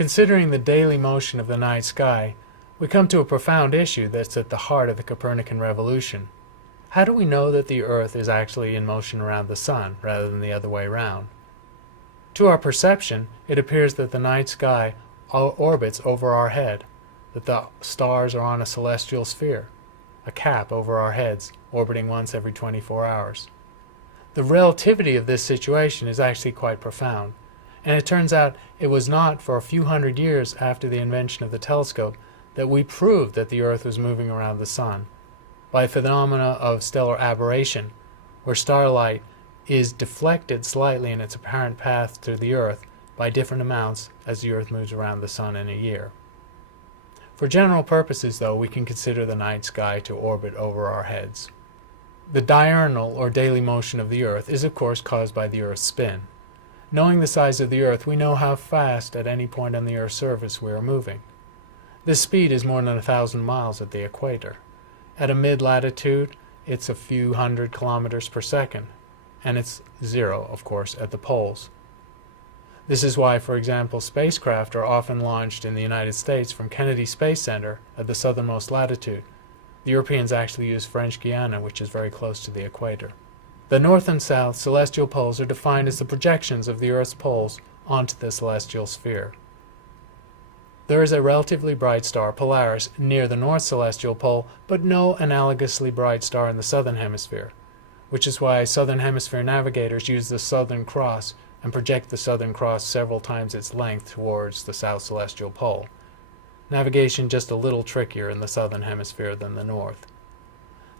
Considering the daily motion of the night sky, we come to a profound issue that's at the heart of the Copernican revolution. How do we know that the Earth is actually in motion around the Sun, rather than the other way around? To our perception, it appears that the night sky orbits over our head, that the stars are on a celestial sphere, a cap over our heads, orbiting once every 24 hours. The relativity of this situation is actually quite profound, and it turns out it was not for a few hundred years after the invention of the telescope that we proved that the Earth was moving around the Sun, by phenomena of stellar aberration, where starlight is deflected slightly in its apparent path to the Earth by different amounts as the Earth moves around the Sun in a year. For general purposes, though, we can consider the night sky to orbit over our heads. The diurnal or daily motion of the Earth is of course caused by the Earth's spin. Knowing the size of the Earth, we know how fast at any point on the Earth's surface we are moving. This speed is more than 1,000 miles at the equator. At a mid-latitude, it's a few hundred kilometers per second, and it's zero, of course, at the poles. This is why, for example, spacecraft are often launched in the United States from Kennedy Space Center at the southernmost latitude. The Europeans actually use French Guiana, which is very close to the equator. The north and south celestial poles are defined as the projections of the Earth's poles onto the celestial sphere. There is a relatively bright star, Polaris, near the north celestial pole, but no analogously bright star in the southern hemisphere, which is why southern hemisphere navigators use the Southern Cross and project the Southern Cross several times its length towards the south celestial pole. Navigation just a little trickier in the southern hemisphere than the north.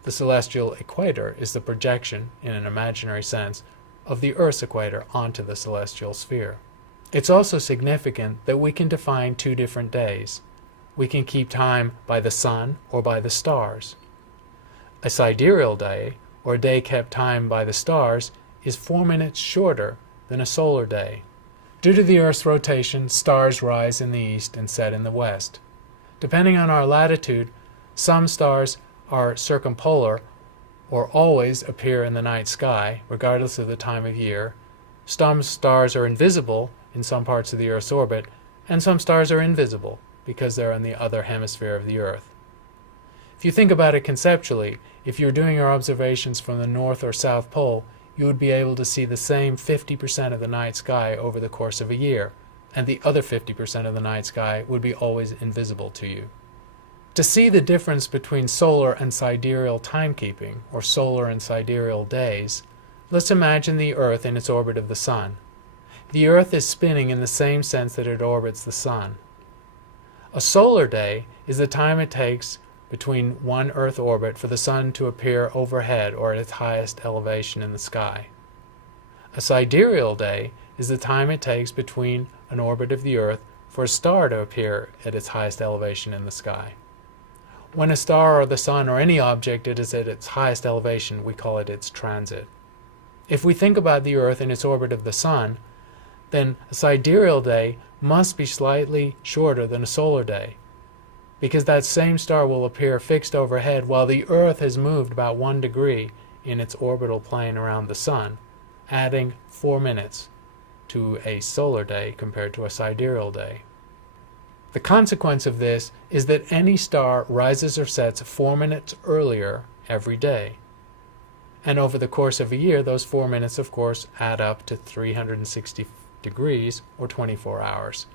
The celestial equator is the projection, in an imaginary sense, of the Earth's equator onto the celestial sphere. It's also significant that we can define two different days. We can keep time by the sun or by the stars. A sidereal day, or a day kept time by the stars, is 4 minutes shorter than a solar day. Due to the Earth's rotation, stars rise in the east and set in the west. Depending on our latitude, some stars are circumpolar or always appear in the night sky, regardless of the time of year. Some stars are invisible in some parts of the Earth's orbit, and some stars are invisible because they're in the other hemisphere of the Earth. If you think about it conceptually, if you're doing your observations from the North or South Pole, you would be able to see the same 50% of the night sky over the course of a year, and the other 50% of the night sky would be always invisible to you. To see the difference between solar and sidereal timekeeping, or solar and sidereal days, let's imagine the Earth in its orbit of the Sun. The Earth is spinning in the same sense that it orbits the Sun. A solar day is the time it takes between one Earth orbit for the Sun to appear overhead or at its highest elevation in the sky. A sidereal day is the time it takes between an orbit of the Earth for a star to appear at its highest elevation in the sky. When a star or the Sun or any object is at its highest elevation, we call it its transit. If we think about the Earth in its orbit of the Sun, then a sidereal day must be slightly shorter than a solar day, because that same star will appear fixed overhead while the Earth has moved about 1 degree in its orbital plane around the Sun, adding 4 minutes to a solar day compared to a sidereal day. The consequence of this is that any star rises or sets 4 minutes earlier every day. And over the course of a year, those 4 minutes, of course, add up to 360 degrees, or 24 hours.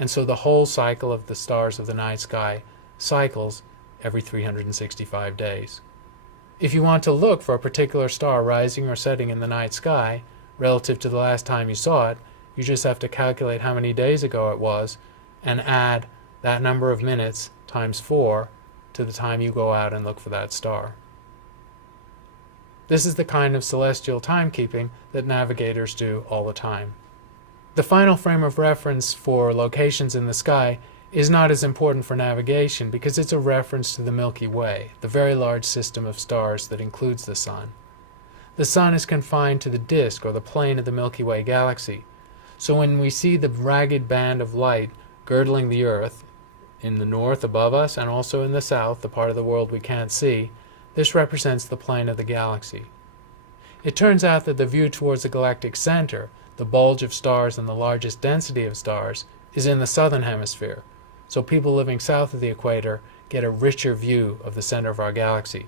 And so the whole cycle of the stars of the night sky cycles every 365 days. If you want to look for a particular star rising or setting in the night sky, relative to the last time you saw it, you just have to calculate how many days ago it was, and add that number of minutes times 4 to the time you go out and look for that star. This is the kind of celestial timekeeping that navigators do all the time. The final frame of reference for locations in the sky is not as important for navigation because it's a reference to the Milky Way, the very large system of stars that includes the Sun. The Sun is confined to the disk or the plane of the Milky Way galaxy, so when we see the ragged band of light girdling the Earth, in the north above us and also in the south, the part of the world we can't see, this represents the plane of the galaxy. It turns out that the view towards the galactic center, the bulge of stars and the largest density of stars, is in the southern hemisphere, so people living south of the equator get a richer view of the center of our galaxy.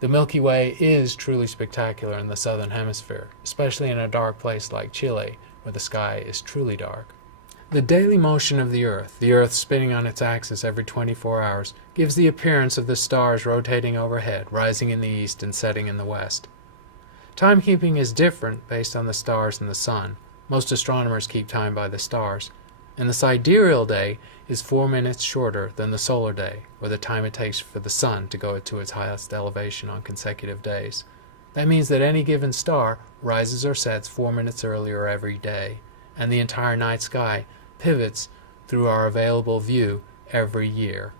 The Milky Way is truly spectacular in the southern hemisphere, especially in a dark place like Chile, where the sky is truly dark. The daily motion of the Earth spinning on its axis every 24 hours, gives the appearance of the stars rotating overhead, rising in the east and setting in the west. Timekeeping is different based on the stars and the sun. Most astronomers keep time by the stars, and the sidereal day is 4 minutes shorter than the solar day, or the time it takes for the sun to go to its highest elevation on consecutive days. That means that any given star rises or sets 4 minutes earlier every day, and the entire night sky pivots through our available view every year.